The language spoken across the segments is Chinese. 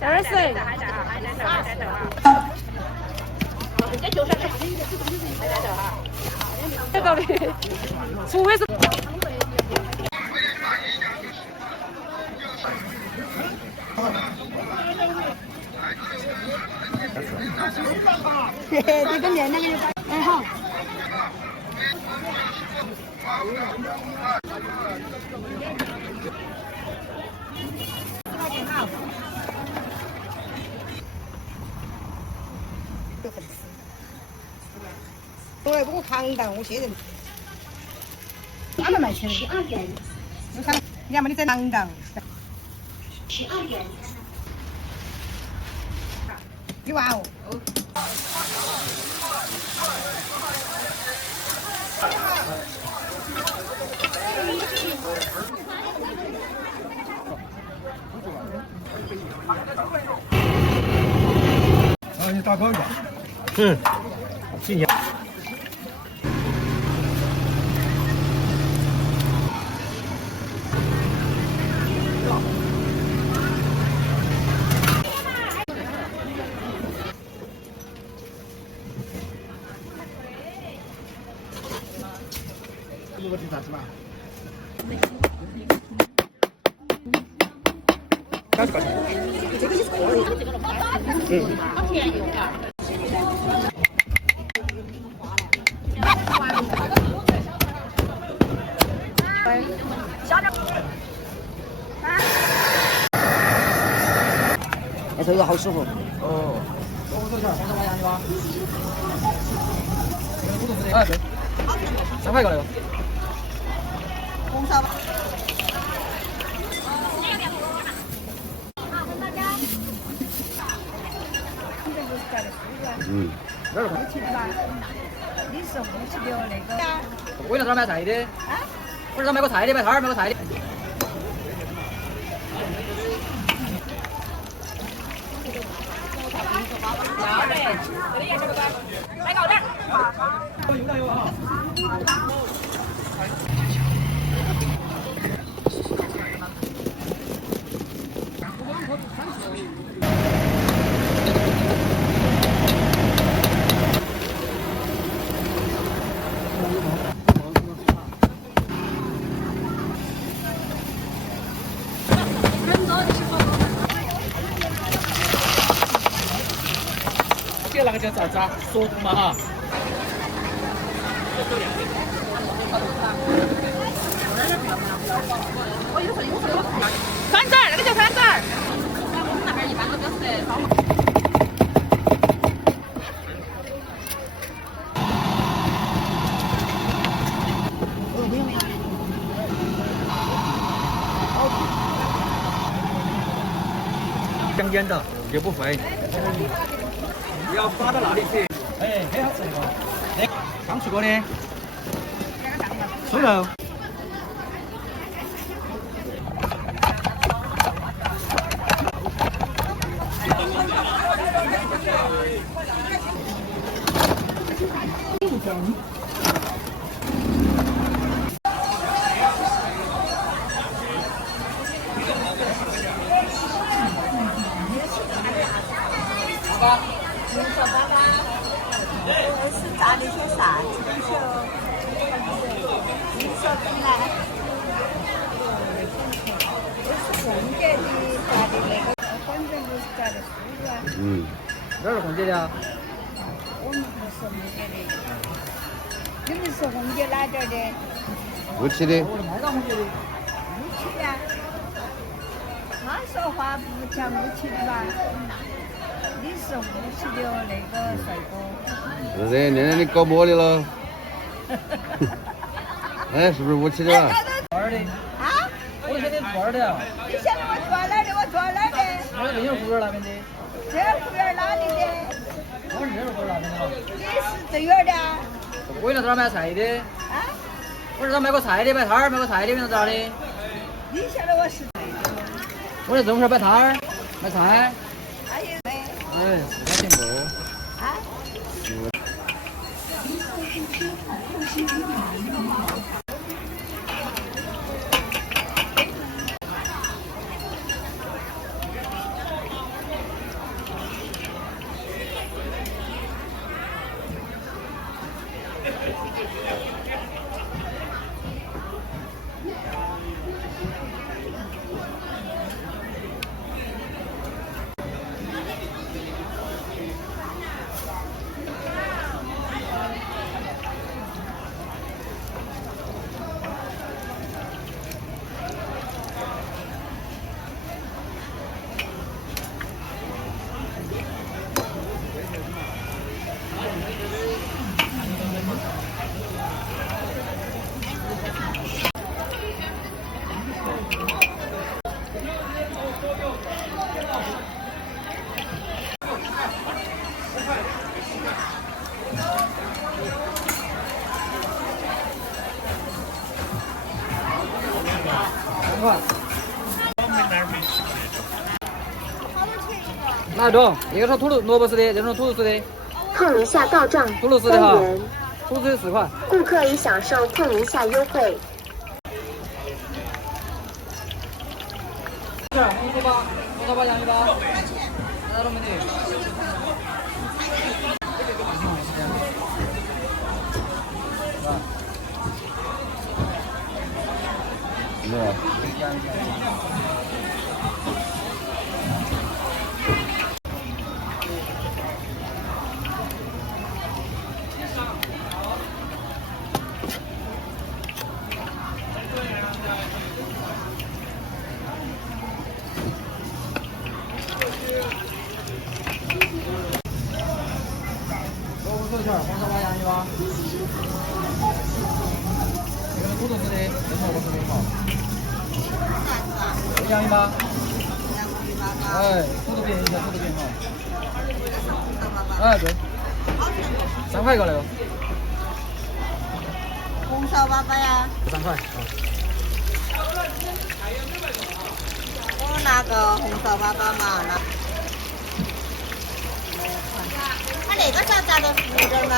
20岁。这道理，除非是。嘿嘿，这个面那个哎好。过来给我扛到，我谢人。他们卖钱的。12元。我想，你看嘛，你在扛到。12元。你哇哦。啊，你打广告。今年。这个是啥子嘛？80块钱。这个是可以。好便宜啊！哎，这个好舒服。哦。哎，对。3块一个那个。红烧吧。哪儿的？你是50的那个。我那这儿买菜的。啊？我这儿买个菜的，买摊儿买个菜的。要得，这里也是不对，买高点。有啊。这那个叫咋说的嘛哈？翻子，那个叫翻子。我们那边一般都表示烧。香烟的也不肥。你要发到哪里去？哎，很好吃那个。刚出锅的。酥肉。是炸那些啥子东西哦？你说的呢？这是红姐的炸的那个，反正就是炸的酥啊。哪是红姐的啊？我们不是红姐的。你们是红姐哪点的？无锡的。无锡的。他说话不讲无锡的吧？你是无锡的那个帅哥。是的，念念你搞么的了？哎，是不是无锡的啊？做哪的？啊？我晓得做哪的啊？你晓得我做哪儿的？我做哪儿的？我这就是服务员那边的。这服务员哪里的？我是这是服务员那边的。你是这院的啊？我在这儿买菜的。啊？我在这儿买个菜的，摆摊儿卖个菜的，在这儿的。你晓得我是？我在中午摆摊儿卖菜。还有没？哎，4块钱不？啊？哪种？一个是萝卜丝的，这种土豆丝的。碰一下到账土豆丝的哈3元，土豆丝4块。顾客已享受碰一下优惠。这儿红烧包洋芋包，哪种美女？没有。做一圈红烧包洋芋包，这个土豆丝的，这是萝卜丝的哈。洋芋包。哎，土豆饼一下，土豆饼哈。哎，对。3块一个那个。红烧粑粑呀， 3块。我拿个红烧粑粑嘛，他那个啥咋个浮着呢？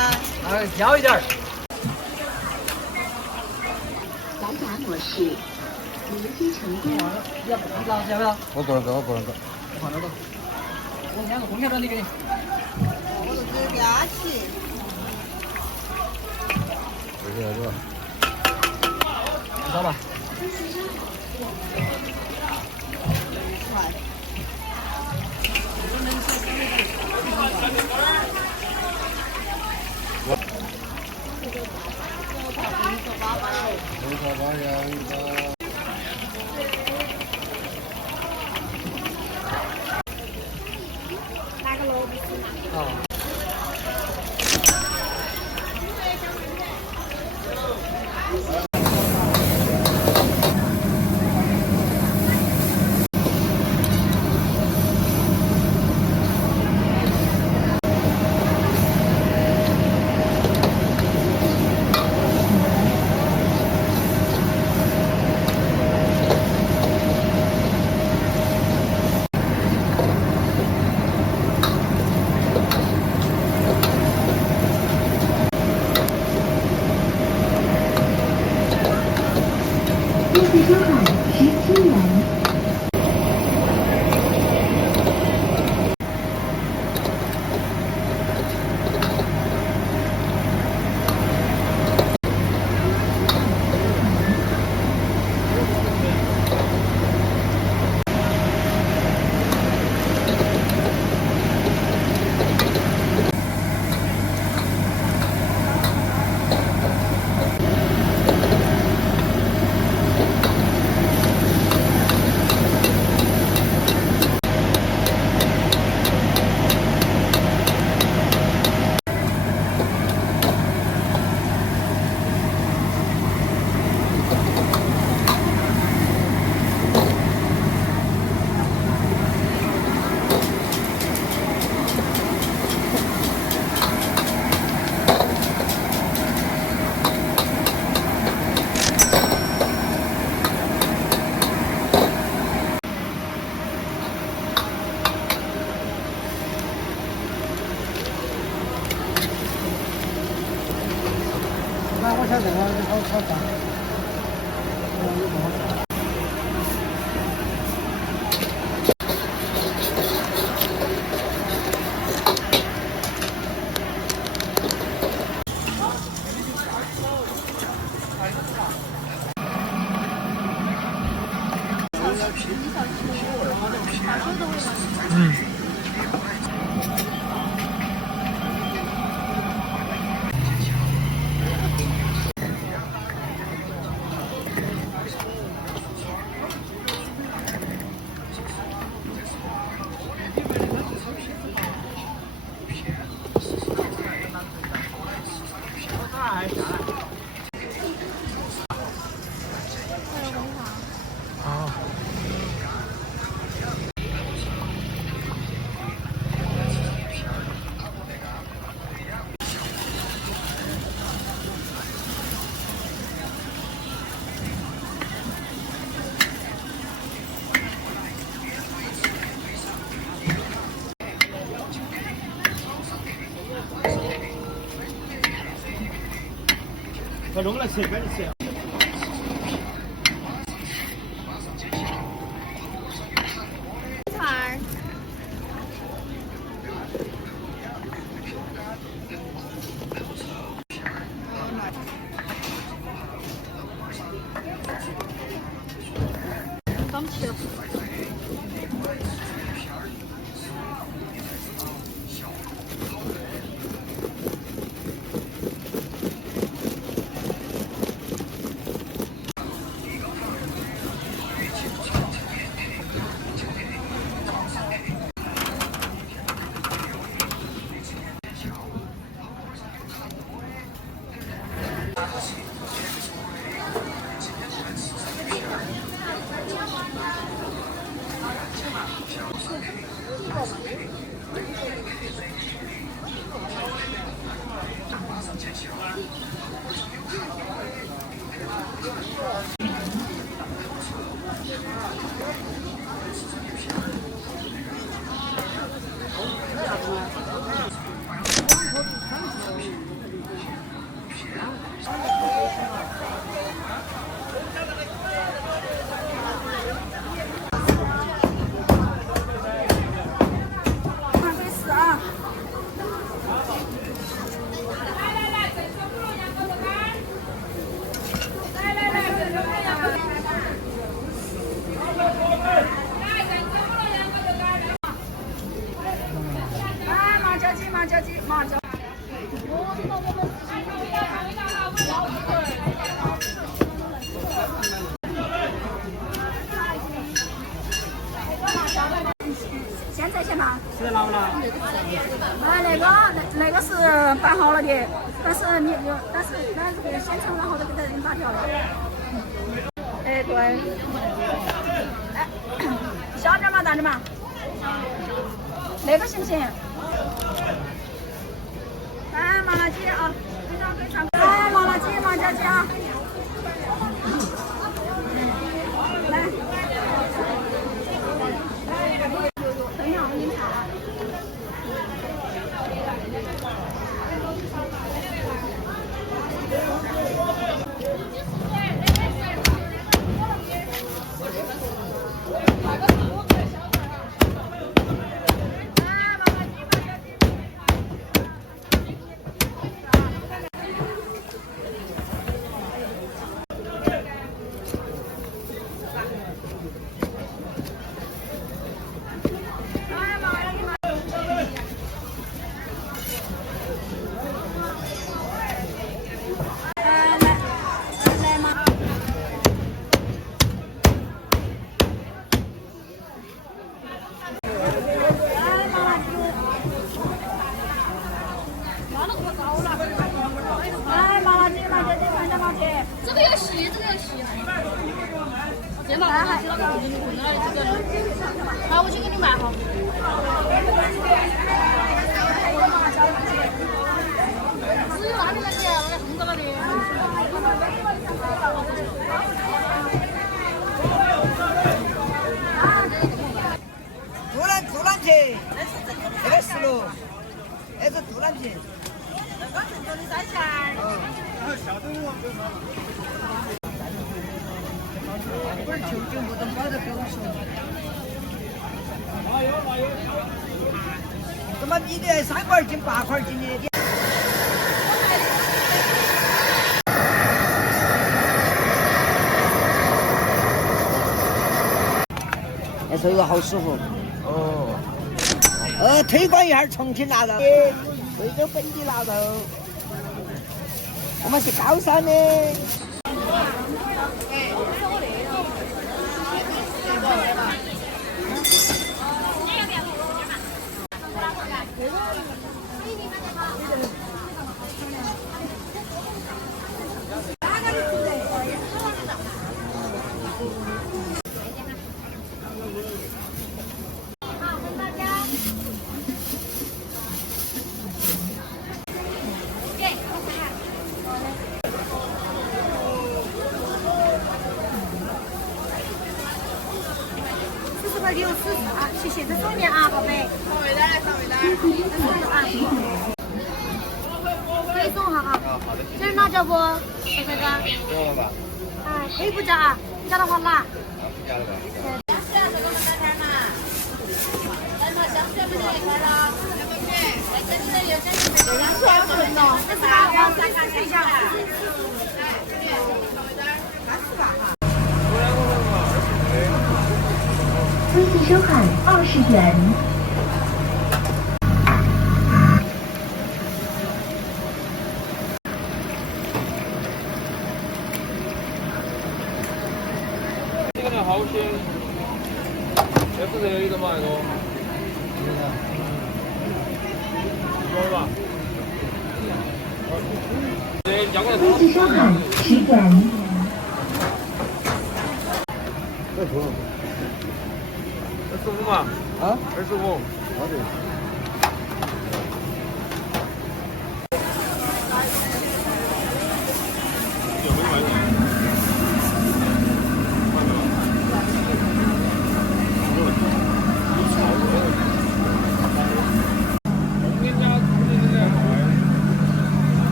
哎，挑一点儿。蓝牙模式，连接成功。要不要？我个人个，我个人个。放那个。我2个空调软体给你。我是只鸭起。这个。知道吧？红烧包洋芋包。拿个萝卜丝嘛。啊。优惠优惠17元。那我想这个好长。快弄来吃，赶紧吃。现在先吗？吃辣不辣？那个是拌好了的，但是咱这个现成，然后都给他打掉了。哎，对。哎，小点嘛，大点嘛？那个行不行？哎，麻辣鸡啊，非常非常。哎，麻辣鸡，麻椒鸡啊。来。等一下，我给你查。这个要洗，这个要洗。先把它洗到这里，混到这个。好，我去给你买好。只有那边那个，我要红到那里。杜兰皮，这个石榴，那是杜兰皮。刚成都的三线。不是就不能搞得给我说。怎么你的3块斤、8块斤的？哎，这个好舒服。哦。推广一下重庆腊肉，贵州本地腊肉。我们是高山的。60啊，谢谢，这送你啊，宝贝。稍微点，稍微点。配送哈哈。好的。这是辣椒不？小帅哥。知道了吧？哎，可以不加啊，加的话辣。不加了吧？微信收款20元。这个好鲜，这不是有一个嘛那个？有吧？微信收款10元。25嘛？啊25。好的。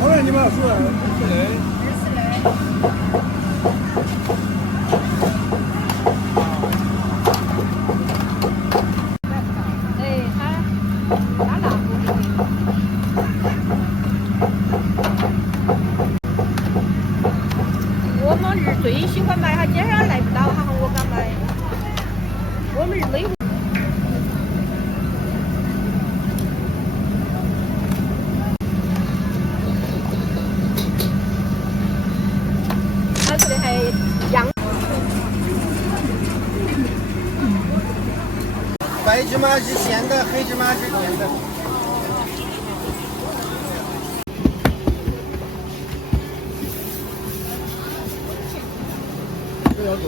好嘞，你们说的。我们是最喜欢买，他今天来不到，哈，我敢买。我们是内湖。他这里还羊。白芝麻是咸的，黑芝麻是甜的。这要多。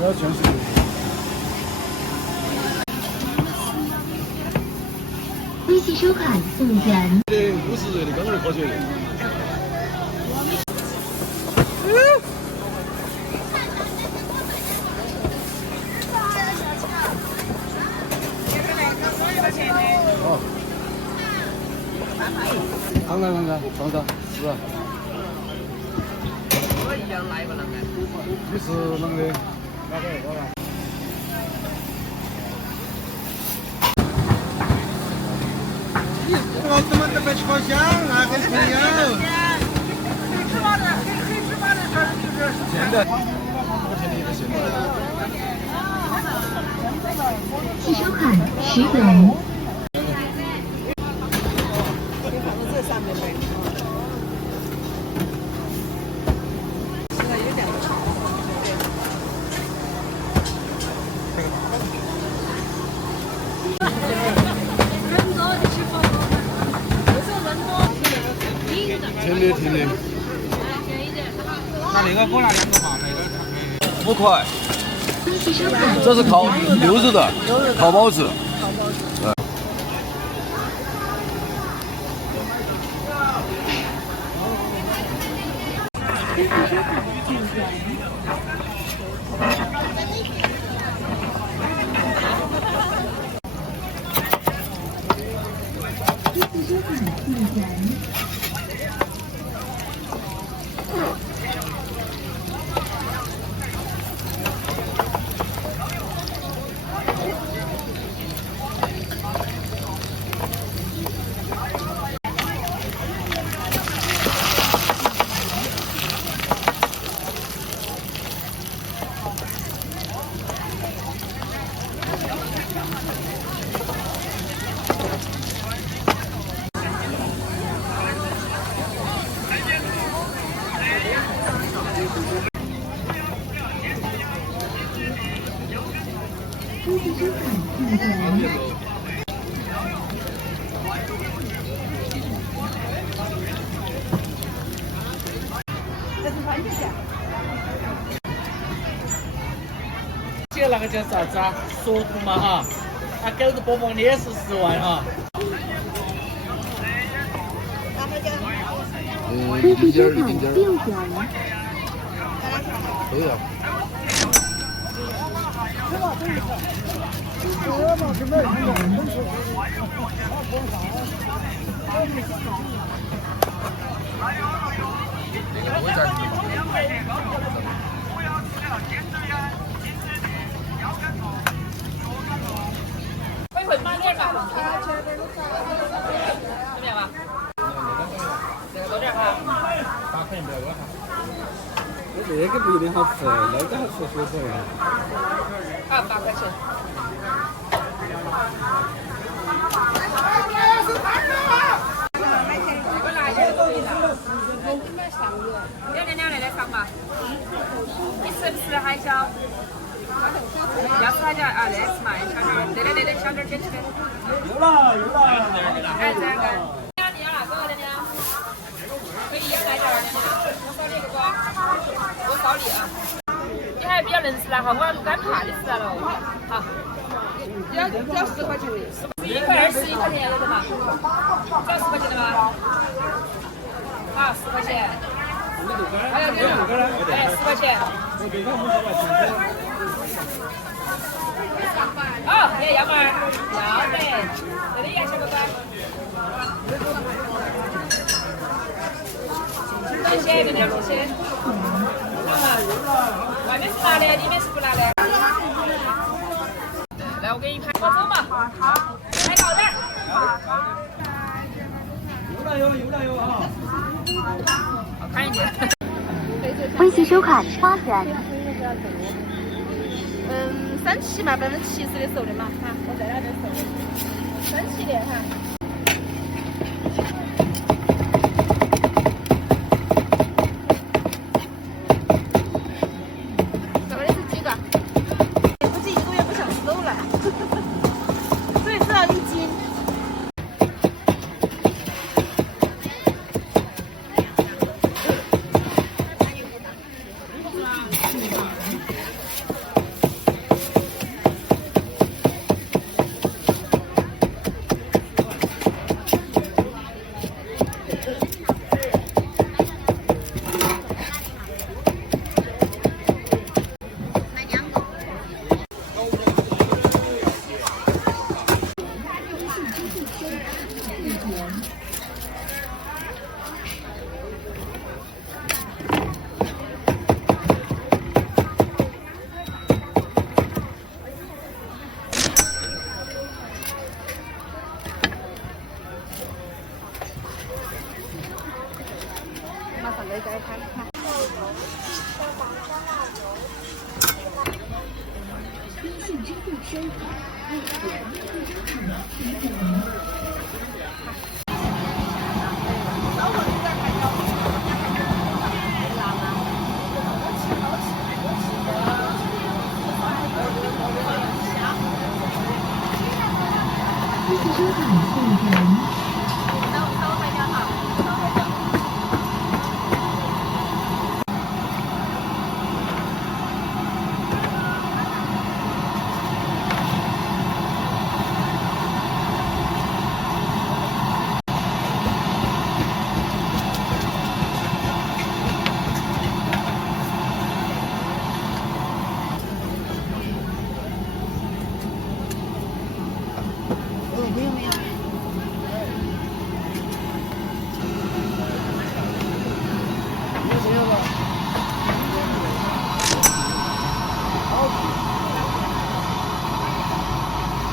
我要全是。微信收款5元。 50岁的刚儿喝酒的。哦。看看，尝尝，是吧？你是啷个的？我怎么这么超香啊？跟朋友。咸的。微信收款10元。甜的甜的。那个我拿2个嘛，那个5块。微信收款。这是烤牛肉的，烤包子。微信收款5元。微信收款5元。微信收款5元。起那个叫啥子啊？速度嘛哈，啊狗子播放的也是10万哈。一丁点儿一丁点儿。对呀。会会买点吧？怎么样啊？这个多点哈。8块不要多哈。这个不一定好吃，那个好吃舒服呀。啊，8块钱。2来尝吧。你吃不吃海椒？要吃海椒啊，那是嘛，小点儿，对，小点儿捡起来。有了。哎，这样干。你要哪个的呢？可以要来点儿的呢。我烧你一个瓜，我烧你啊。你还比较能吃了哈，我要干怕的吃了。好。要10块钱的，11块21块钱有的嘛？只要10块钱的吗？啊，10块钱。还有这个，哎，10块钱。好，你要吗？要得，这里也小乖乖。谢谢，这点谢谢。外面是拿的，里面是不拿的。来，我给你拍，我走嘛。拍到点。有啊。好看一点。微信收看花钱。3期嘛，70%的售的嘛，哈，我在那边售的，3期的哈。这个是几个？估计1个月不想走了，所以只要1斤。马上给这儿拍。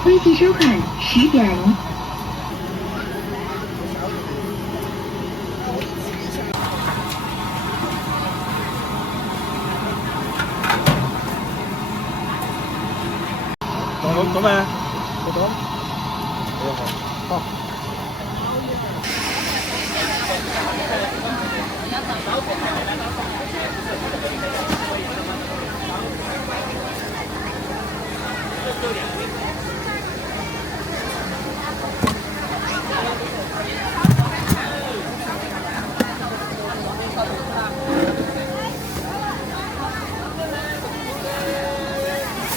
微信收看10点。动没？不动。好。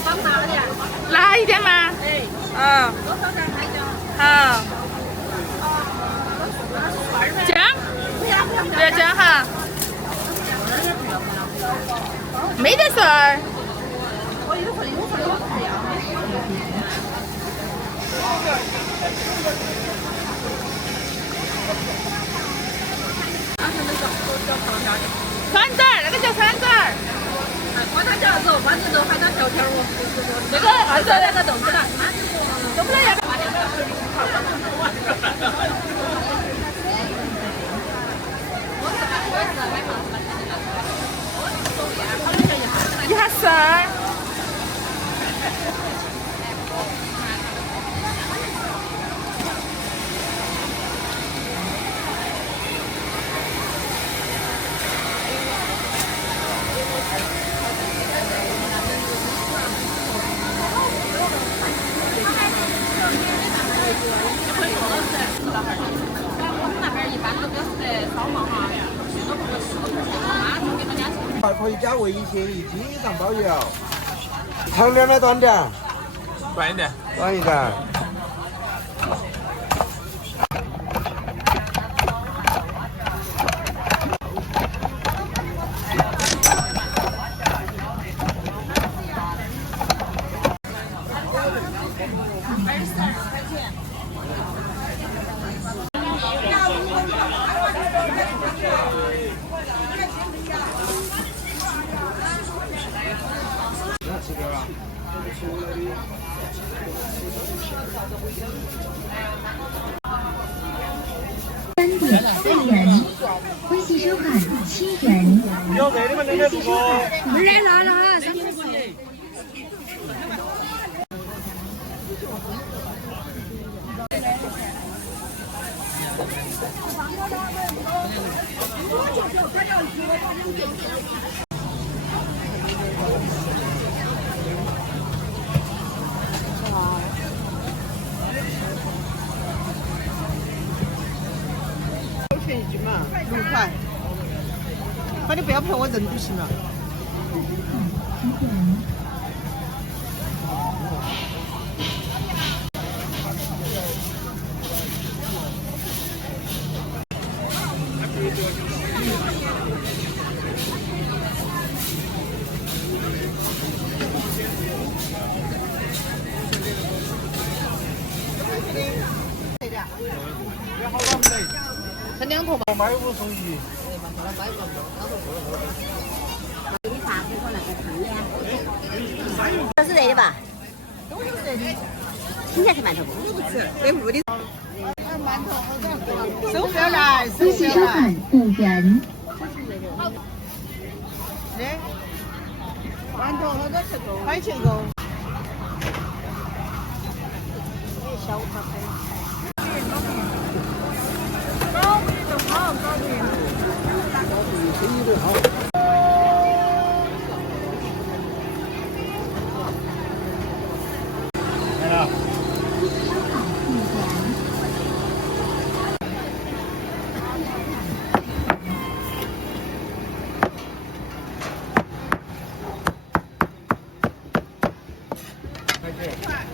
刚才啊，好。姜，不要姜哈。没得事儿。酸枣儿，那个叫酸枣儿。把它叫走，反正都喊它条条哦。那个二十那个豆子了，都不能要。一下丝儿。可以加微信，经常包邮。长点的短点？短一点。短一点。3.4元，微信收款7元。要这里面那个如果。来了哈，30块。6块，反正不要骗我人就行了。才2坨嘛，买5送1。这是热的吧？都是热的，新鲜是馒头不？我不吃，这木的。馒头，收不了来，收微不了来信收款。5元。对，馒头好多吃够，块钱够。小咖啡。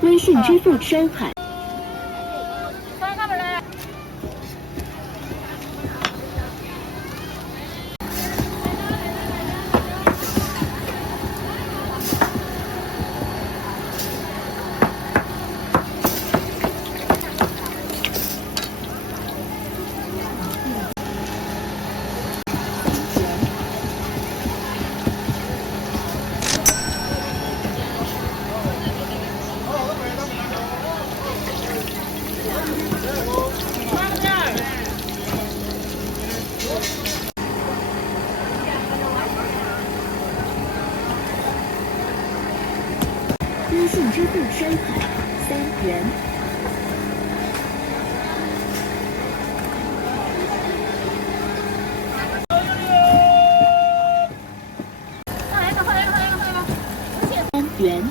微信支付收款。微信支付收款3元。3元。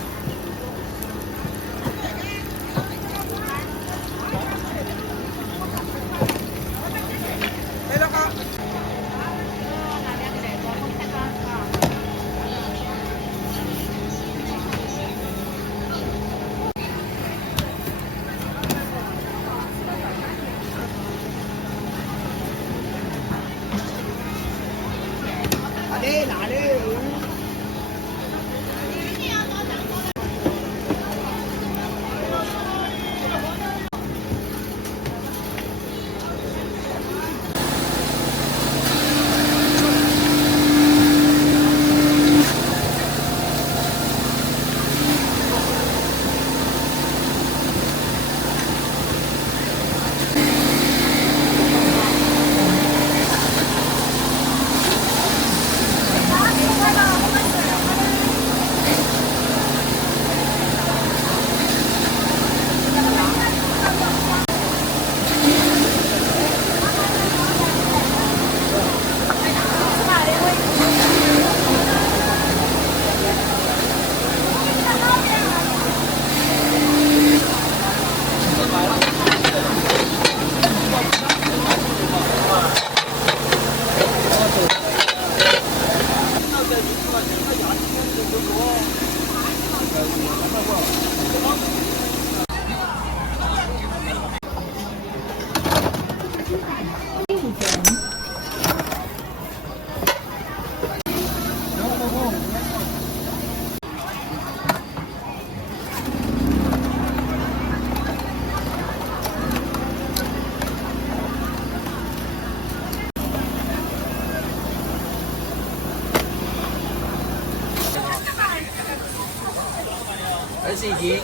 20一斤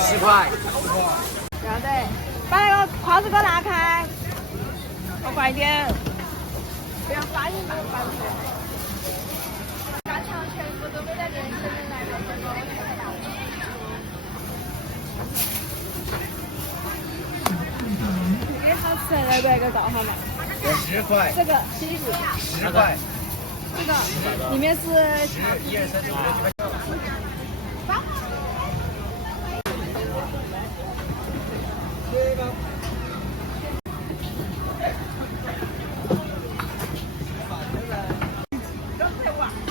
，10块。要得，把那个筷子给我拿开，我快点。不要发音都发不出来。干肠全部都给他连起来了，这好吃，要不要个告好嘛10块。这个西子10块。这个里面是1、2、3、4、5、6、7、8、9。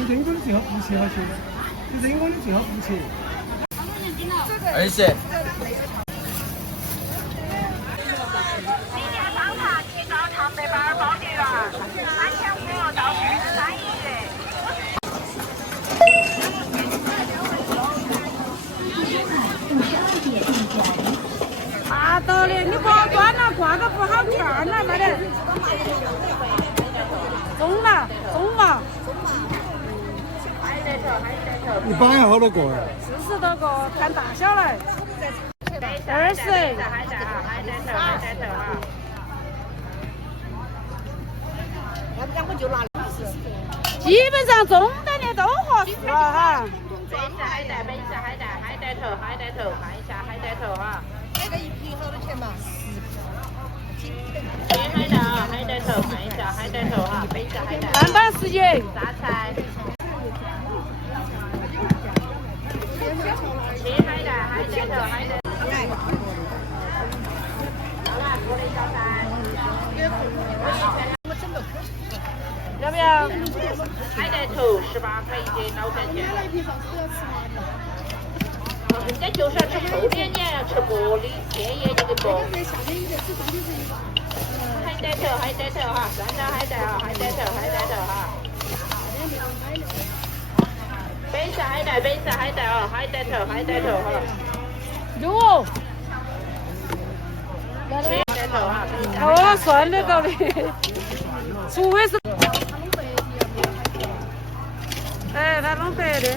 人工的最好不切好些，人工的最好不切。20。大到的，你不好端了，挂到不好看了，没得。中了，中了。一般要好多个呀？40多个，看大小来。20。要不就拿基本上中等的都合适了哈。杯子海带，杯子海带，海带头，海带头，看一下海带头哈。这个一瓶好多钱嘛切海带啊，海带头，看一下海带头哈，杯子海带。半半10斤。榨菜。切海带，海带头，海带。好了，过来小菜。要不要？海带头18块1斤，老赚钱了。人家就是要吃厚点点，要吃薄的，建议这个薄。海带头，海带头哈，3张海带啊，海带头，海带头哈。杯子海带，杯子海带啊，海带头，海带头哈。肉。海带头哈。哦，算得到的，除非是。哎，他弄得的。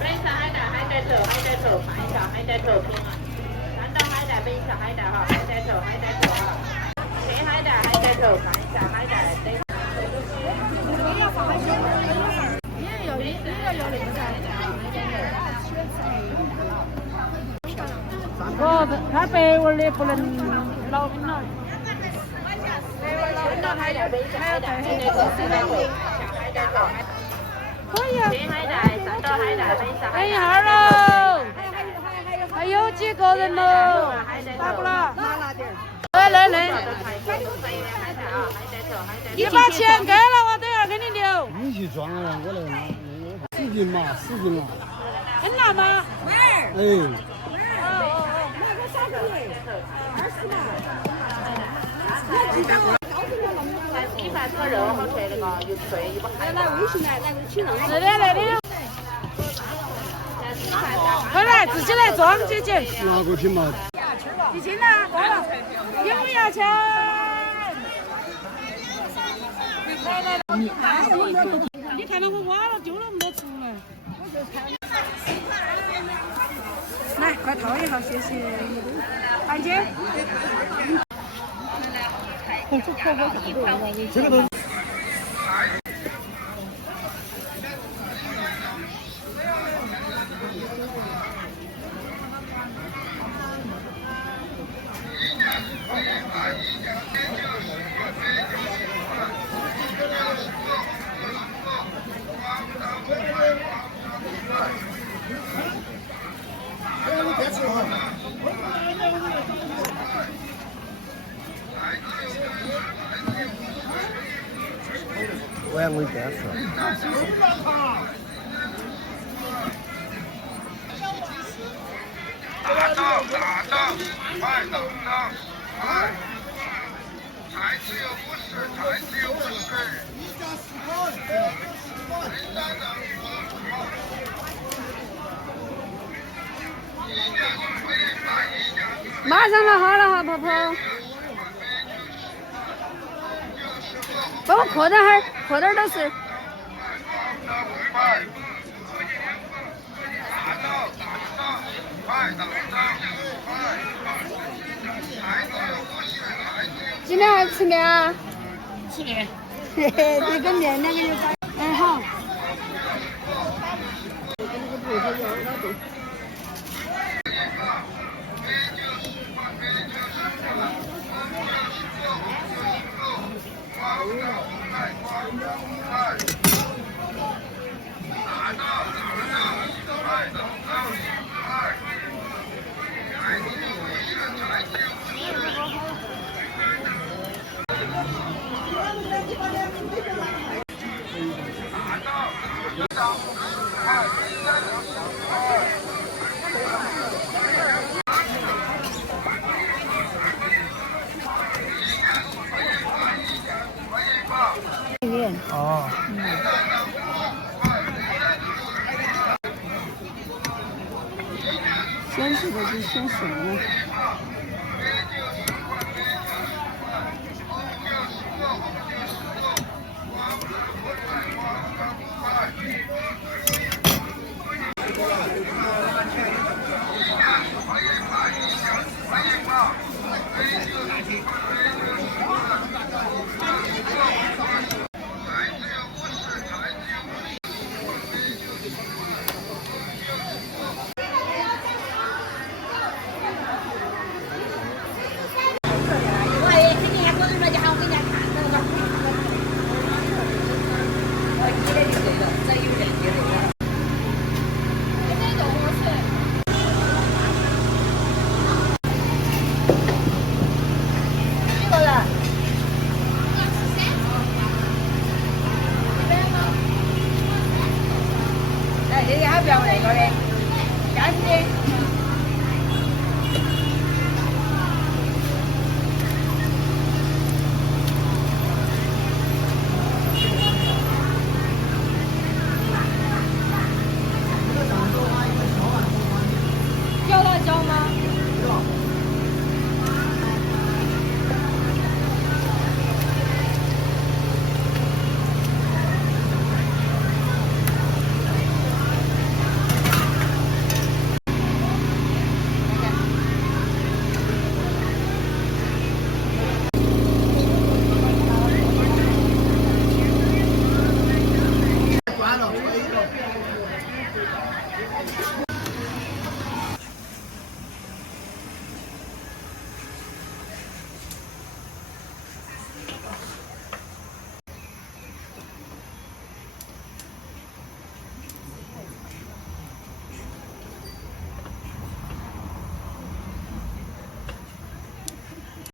杯子海带，海带头，海带头，看一下海带头平啊。3张海带，杯子海带哈，海带头，海带头哈。切海带，海带头，看一下海带。哦，它白味的不能老冰了。3张海带，杯子海带，海带头，海带头，海带头。可以啊。切海带，3张海带，杯子海带。等一下喽，还有几个人喽？打不了。来。你把钱给了我，等下给你留。你去装了，我来10斤嘛，10斤嘛。很难吗？哎。那个啥子？20嘛。米饭炒肉好吃那个，又脆又不寒。来微信来请人。是的，来的。快来，自己来装，姐姐。拿过去嘛。一斤呢？过了。有没有钱？来。你看到我挖了，丢了那么多出来。来，快套一下，谢谢。半斤。这个都。我也没电视。大涨，快等着，快！才只有50，才只有50。马上就好了哈，婆婆。帮我扩点儿，扩点儿都是。今天还吃面啊？吃面。嘿嘿，这个面那个就哎好。哦。先吃的就先熟了。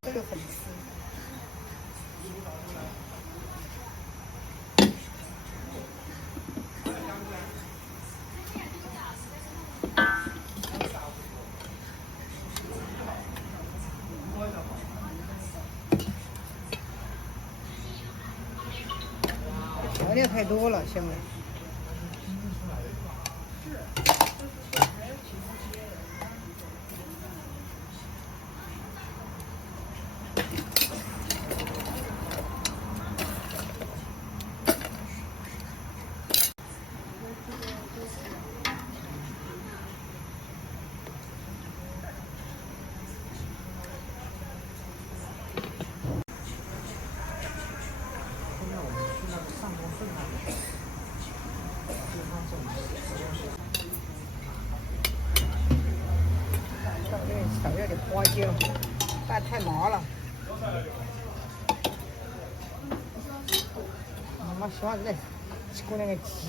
这个很吃。调料太多了，香味。少有点花椒，但太麻了。妈喜欢来吃过那个鸡，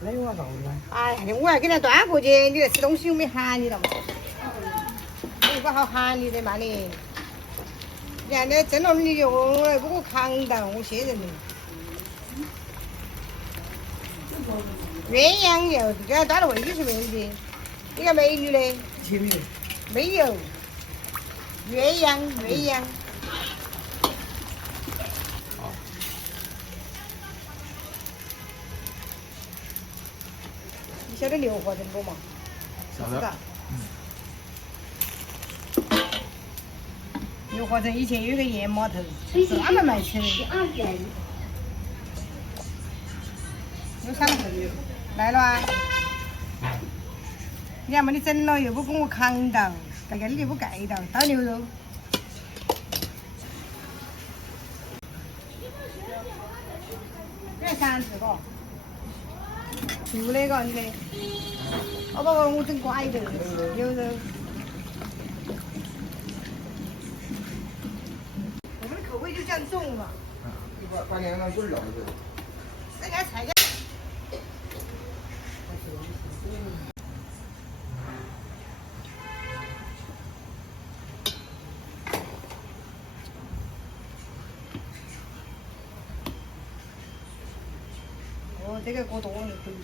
哪有啊肉呢？哎呀，我要给他端过去，你来吃东西又没喊你了嘛？有个好喊你的嘛你？你看那蒸笼里用我不给我扛到，我谢人的。鸳鸯油，给他端到位置上面去。你看美女的。没有，鸳鸯。你晓得硫化怎么嘛？晓得。硫化城以前有个盐码头，专门卖吃的。12元。有啥了？来了啊！你看嘛，你整了又不给我扛到，盖盖你又不盖到，刀牛肉。这3次个，素的个你的。哦不，我整乖的牛肉。我们的口味就这样重嘛。把两个滚了的。这个菜。哦，这个锅多了可以。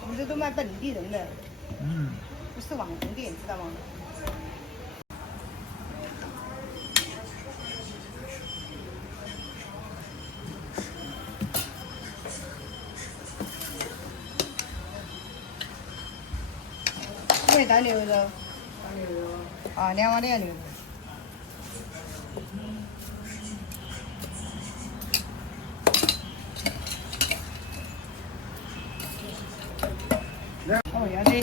我们这都卖本地人的，不是网红店，知道吗？没带牛肉。啊，2碗2牛肉。哦，要得。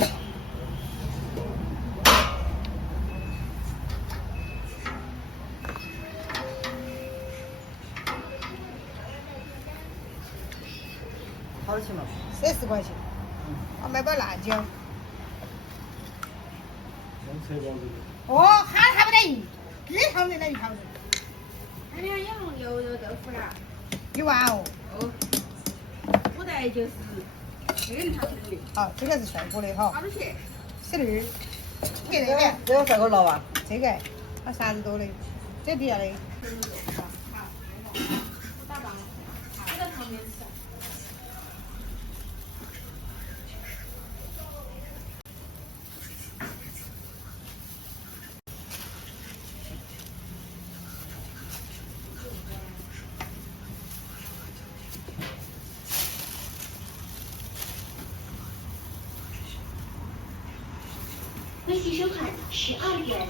好吃嘛？30块钱。我买包辣椒。哦，还不得一，鸡汤的那一套子。俺俩养牛肉豆腐啦。有啊哦。哦。我带就是原汤的。好，这个是帅锅的哈。好多钱？12。这个帅锅老啊？这个，它30多的，这底下的。我打棒，就在旁边吃。微信收款12元。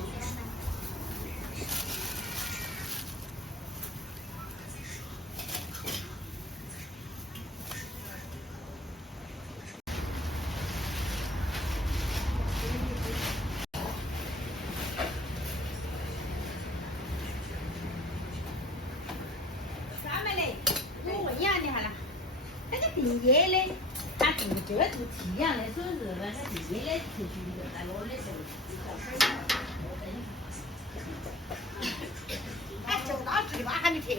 3妹嘞，我问一下你哈啦，那个订业的，他订就要做屉样的，所以是那个订业的程序就在我的手里。哎，就到嘴巴喊你贴。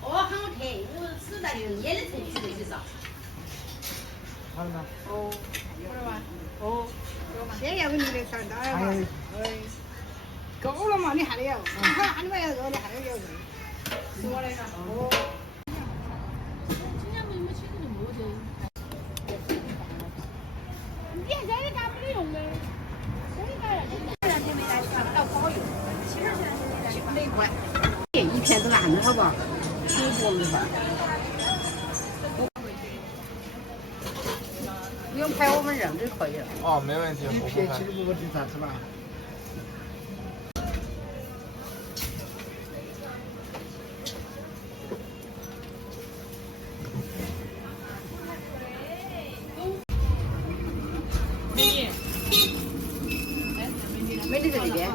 哦，喊我贴，我是在用业的程序的，就是。好了吗？哦，好了吗？哦，先要个你的3刀嘛。哎，够了嘛？你还得要，喊你们要肉，你还得要肉。是我的哈。哦。你现在的干不得用的，这两天没来，看不到包邮，70块钱1片都烂了，好不好？水果没法。不用拍我们人就可以了。哦，没问题。1片75个地咋子吧？美女在这边。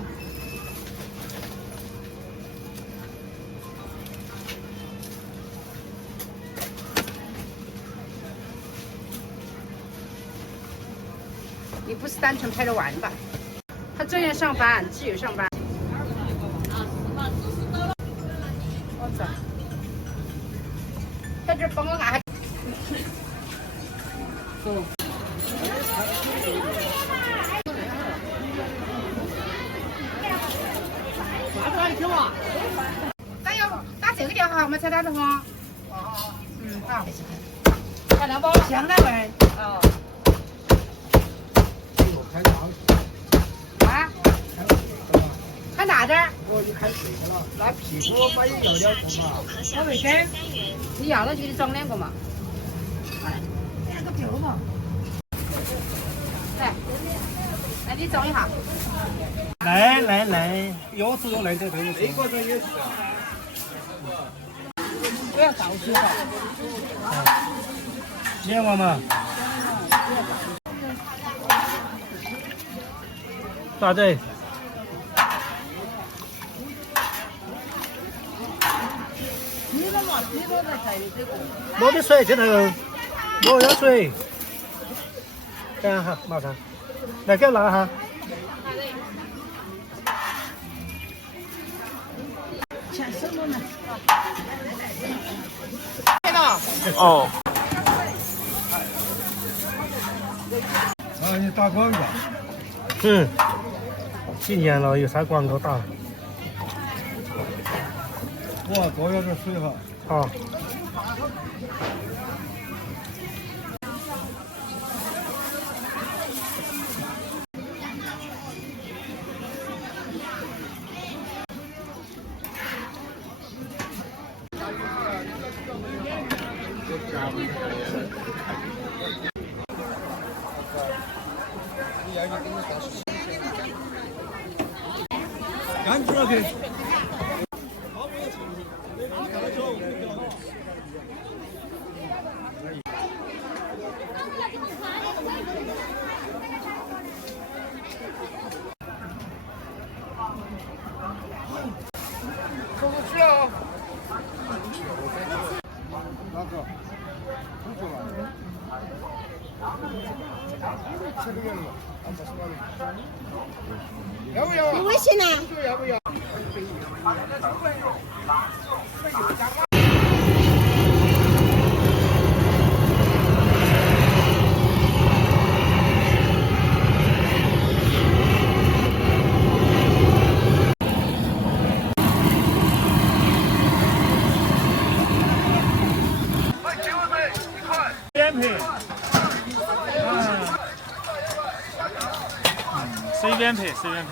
你不是单纯拍着玩吧？他正要上班，自由上班。我操！在这帮我看。打这个电话号码才打的话。哦。嗯，好。看到不？香奶味。哦。啊？看大点儿。我就开这个了，那屁股把你要2个嘛。我没给。你要了就给你装2个嘛。哎，2个够嘛？来，来你装一下。来，要是用来这都有。这个人也是啊。不要倒水了。腌完嘛。大队。没得水这头，没有水。干哈？马上，来给我拿哈。钱收了呢。哦。啊，你打广告。嗯。几年了，有啥广告打？我多要点水哈。好。赶紧了去。出不去啊！哪个？出去了。要不要？有微信呢？要不要？扁平。随便配，随便配。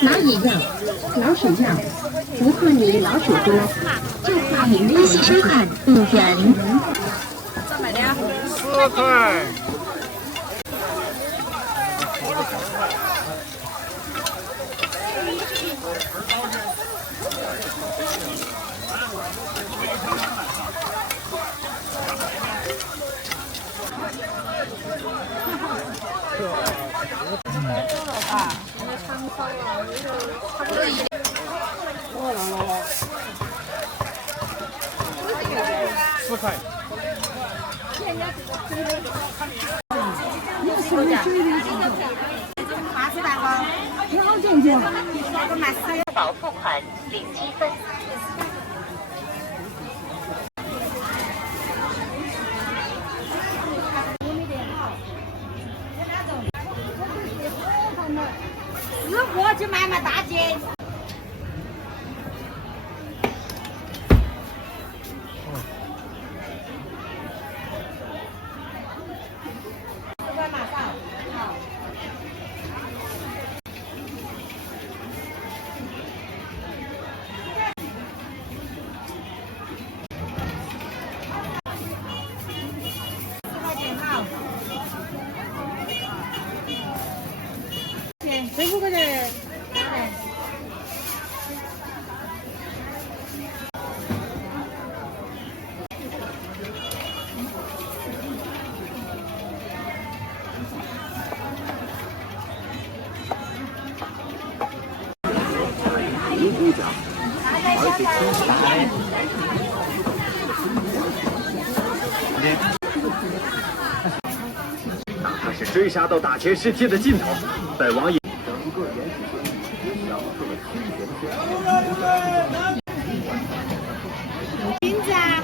蚂蚁药、老鼠药，不和你老鼠多，就怕你微信收看5元。4块。4块。宝付款0积分。死活就慢慢打击。这5个人，哪怕是追杀到大千世界的尽头，本王也。金子啊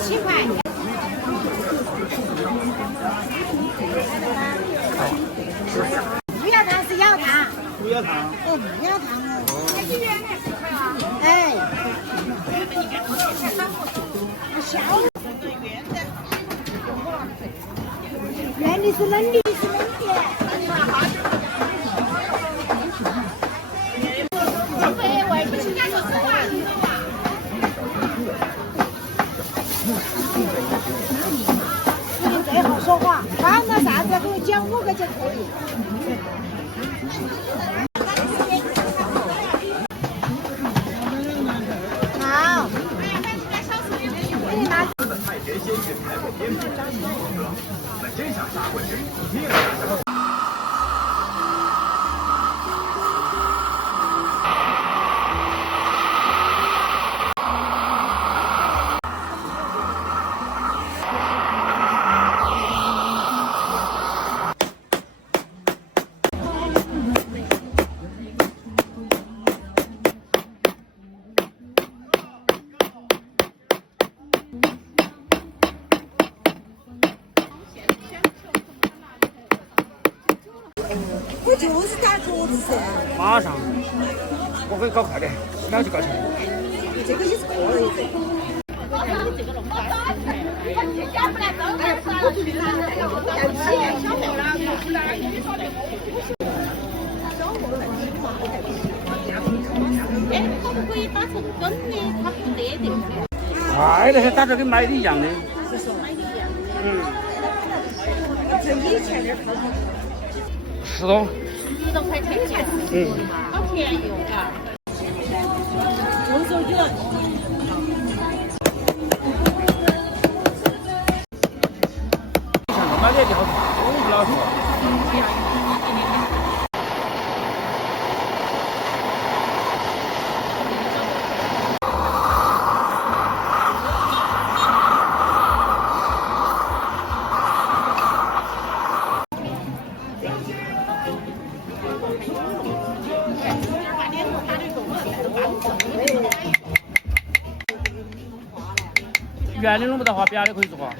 ，7块。鱼药汤是药汤。不要糖。鱼药汤哦。1元10块啊。哎。原理是冷的，是冷的。最好说话，看到啥子给我讲5个就可以。好。太田鲜血太过颠沛，在这下杀过去，一定要。我就是打桌子噻。马上，我可以搞快点，2就搞成。这个也是可以的。可不可以打成根的？它不得的。快那些打着跟买的一样的。这以前的套餐。10多。10多块钱钱。好便宜哦，嘎。用手机了。买点就好，我不老实。圆的弄不到画，扁的可以做画。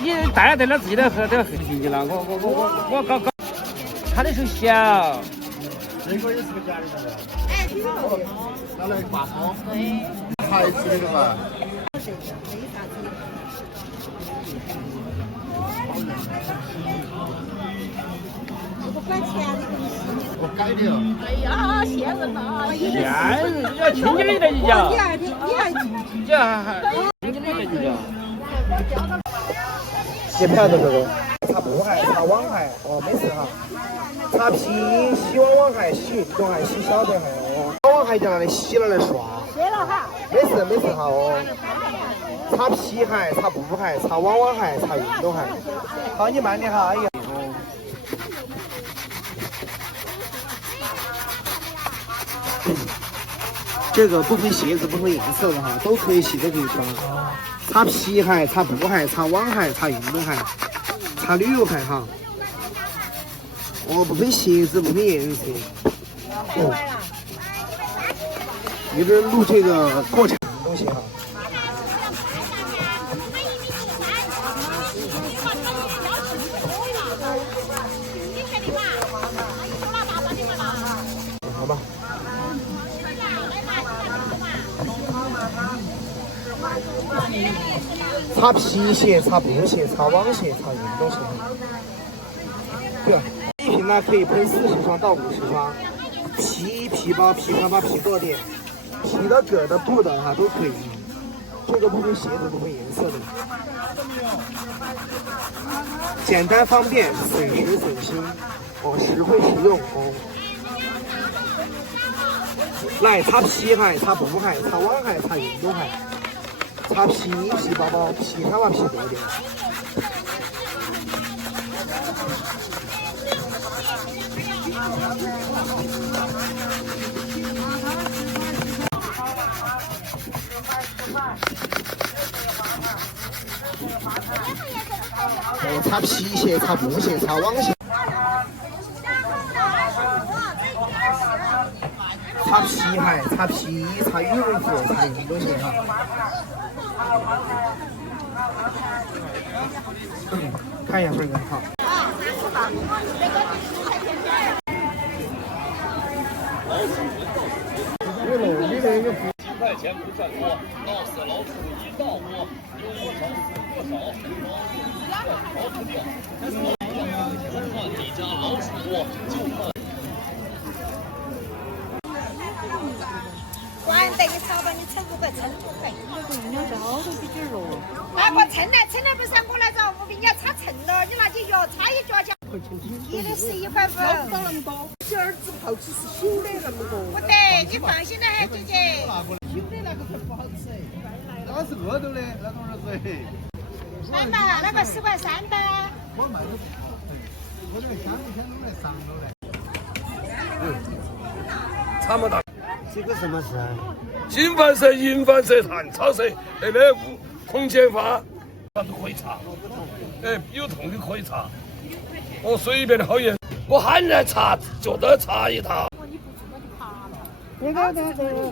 你带了自己的喝都喝进去了，我搞，他的时候小。这个也是个假的，是不是？哎，听说。拿来挂钩。对。材质那个嘛。不管钱的东西。我改的哟。哎呀，现人呐！现人要亲戚的得去讲。你还亲戚的得去讲。洗盘的这个，擦布鞋，擦网鞋，哦，没事哈。擦皮，洗网鞋，洗运动鞋，洗小便鞋，哦。网鞋就拿来洗了来刷。谢了哈。没事哈哦。擦皮鞋，擦布鞋，擦网鞋，擦运动鞋。好，你慢点哈，哎呀。这个不分鞋子，不分颜色的哈，都可以洗，都可以穿。擦皮鞋、擦布鞋、擦网鞋、擦运动鞋、擦旅游鞋哈。哦，不分鞋子，不分颜色。哦。有点录这个过程东西哈。好吧。擦皮鞋、擦布鞋、擦网鞋、擦运动鞋。对吧？一瓶呢可以喷40双到50双，皮包、皮宽包、皮坐垫、皮的、革的、布的哈都可以。这个不分鞋子，不分颜色的，简单方便，省时省心，哦，实惠实用哦。来擦皮鞋、擦布鞋、擦网鞋、擦运动鞋。擦皮包包、皮宽包、皮坐垫。擦皮鞋、擦布鞋、擦网鞋。擦皮鞋、擦皮、擦羽绒服、擦运动鞋哈。看一下这个哈。10块钱不算多，闹死老鼠一到窝，有多少死多少，逃不掉。不怕你家老鼠多，就怕。管得你少吧，你称500，称500。那我称来不是我来着，我给人家擦称了，你拿起药擦一脚脚。一个11块5。不那么多，这儿子泡起是新的那么多。不得，你放心的很，姐姐。新的那个才不好吃。那个是饿着的，那种热水。来嘛，那个10块3的。我卖的，我这个香一天弄来3楼来。差不多。这个什么是？金饭色、银饭色、炭炒色，那个空间法，啥都可以查。有痛的可以查。我随便的好盐，我喊你来查，就得查一套。这个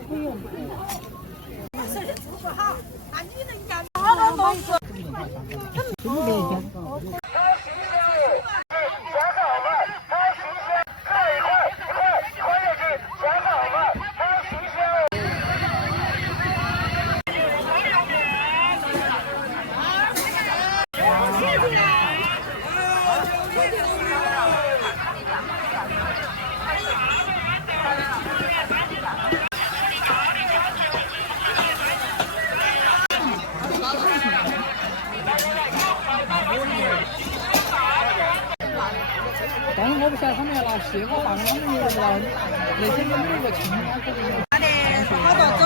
不用。是人不好，那女人家好多东西。但是我不晓得他们要拿蟹膏放他们有拿那些有没有个青蛙这个。好的，好多种。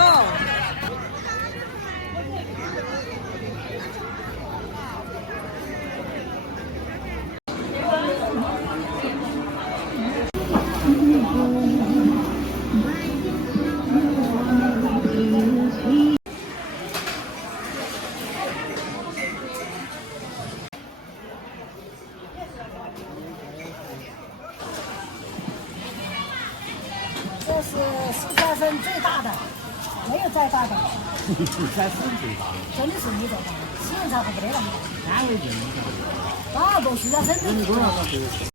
这是石家镇最大的，没有再大的。才是最大的。真的是没再大的，西洋茶不得那么大。单位就那么大。啊，不，石家镇的。